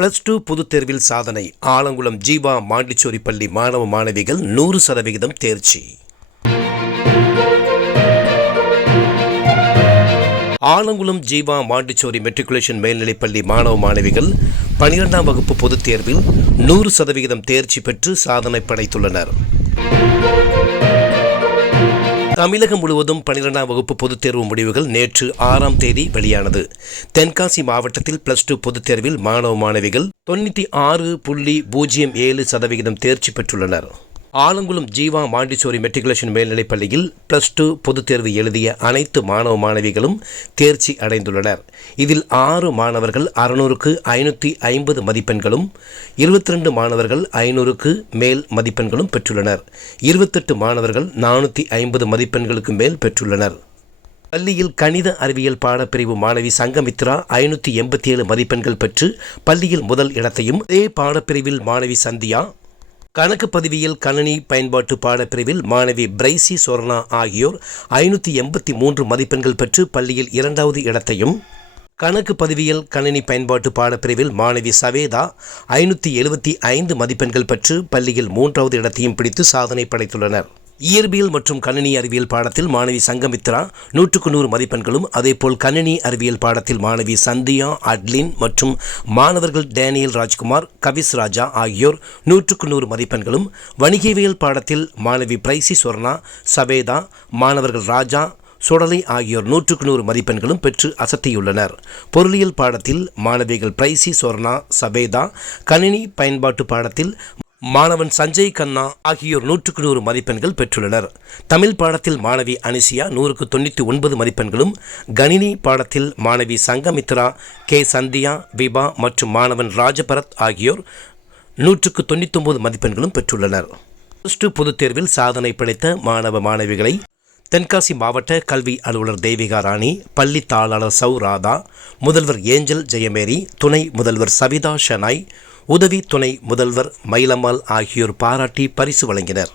Plus two பொதுத் தேர்வில் சாதனை. ஆலங்குளம் ஜீவா மாண்டிச்சோரி பள்ளி மாணவ மாணவிகள் நூறு சதவிகிதம் தேர்ச்சி. ஆலங்குளம் ஜீவா மாண்டிச்சோரி மெட்ரிகுலேஷன் மேல்நிலைப்பள்ளி மாணவ மாணவிகள் பனிரெண்டாம் வகுப்பு பொதுத் தேர்வில் நூறு சதவிகிதம் தேர்ச்சி பெற்று சாதனை படைத்துள்ளனர். தமிழகம் முழுவதும் பனிரெண்டாம் வகுப்பு பொதுத் தேர்வு முடிவுகள் நேற்று ஆறாம் தேதி வெளியானது. தென்காசி மாவட்டத்தில் பிளஸ் டூ பொதுத் தேர்வில் மாணவ மாணவிகள் தொண்ணூற்றி ஆறு புள்ளி பூஜ்ஜியம் ஏழு சதவிகிதம் தேர்ச்சி பெற்றுள்ளனர். ஆலங்குளம் ஜீவா மாண்டிச்சோரி மெட்ரிகுலேஷன் மேல்நிலைப் பள்ளியில் பிளஸ் டூ பொதுத் தேர்வு எழுதிய அனைத்து மாணவ மாணவிகளும் தேர்ச்சி அடைந்துள்ளனர். இதில் ஆறு மாணவர்கள் அறுநூறுக்கு ஐநூற்றி ஐம்பது மதிப்பெண்களும் இருபத்தி ரெண்டு மாணவர்கள் ஐநூறுக்கு மேல் மதிப்பெண்களும் பெற்றுள்ளனர். இருபத்தெட்டு மாணவர்கள் நானூற்றி ஐம்பது மதிப்பெண்களுக்கு மேல் பெற்றுள்ளனர். பள்ளியில் கணித அறிவியல் பாடப்பிரிவு மாணவி சங்கமித்ரா ஐநூற்றி எண்பத்தி ஏழு மதிப்பெண்கள் பெற்று பள்ளியில் முதல் இடத்தையும் அதே பாடப்பிரிவில் மாணவி சந்தியா கணக்கு பதிவியல் கணினி பயன்பாட்டு பாடப்பிரிவில் மாணவி பிரைசி சொர்ணா ஆகியோர் ஐநூற்றி எண்பத்தி மூன்று மதிப்பெண்கள் பெற்று பள்ளியில் இரண்டாவது இடத்தையும் கணக்கு பதிவியல் கணினி பயன்பாட்டு பாடப்பிரிவில் மாணவி சவேதா ஐநூற்றி எழுபத்தி ஐந்து மதிப்பெண்கள் பெற்று பள்ளியில் மூன்றாவது இடத்தையும் பிடித்து சாதனை படைத்துள்ளனர். இயற்பியல் மற்றும் கணினி அறிவியல் பாடத்தில் மாணவி சங்கமித்ரா நூற்றுக்கு நூறு மதிப்பெண்களும் அதேபோல் கணினி அறிவியல் பாடத்தில் மாணவி சந்தியா அட்லின் மற்றும் மாணவர்கள் டேனியல் ராஜ்குமார் கவிஸ் ராஜா ஆகியோர் நூற்றுக்கு நூறு மதிப்பெண்களும் வணிகவியல் பாடத்தில் மாணவி பிரைசி சொர்ணா சவேதா மாணவர்கள் ராஜா சுடலை ஆகியோர் நூற்றுக்கு நூறு மதிப்பெண்களும் பெற்று அசத்தியுள்ளனர். பொருளியல் பாடத்தில் மாணவிகள் பிரைசி சொர்ணா சவேதா கணினி பயன்பாட்டு பாடத்தில் மாணவன் சஞ்சய் கண்ணா ஆகியோர் நூற்றுக்கு நூறு மதிப்பெண்கள் பெற்றுள்ளனர். தமிழ் பாடத்தில் மாணவி அனிசியா நூறுக்கு தொண்ணூற்றி ஒன்பது மதிப்பெண்களும் கணினி பாடத்தில் மாணவி சங்கமித்ரா கே சந்தியா விபா மற்றும் மாணவன் ராஜபரத் ஆகியோர் நூற்றுக்கு தொண்ணூத்தொம்பது மதிப்பெண்களும் பெற்றுள்ளனர். ப்ளஸ் டூ பொதுத் தேர்வில் சாதனை படைத்த மாணவ மாணவிகளை தென்காசி மாவட்ட கல்வி அலுவலர் தேவிகா ராணி பள்ளி தாளாளர் சௌ ராதா முதல்வர் ஏஞ்சல் ஜெயமேரி துணை முதல்வர் சவிதா ஷனாய் உதவி துணை முதல்வர் மயிலம்மாள் ஆகியோர் பாராட்டி பரிசு வழங்கினர்.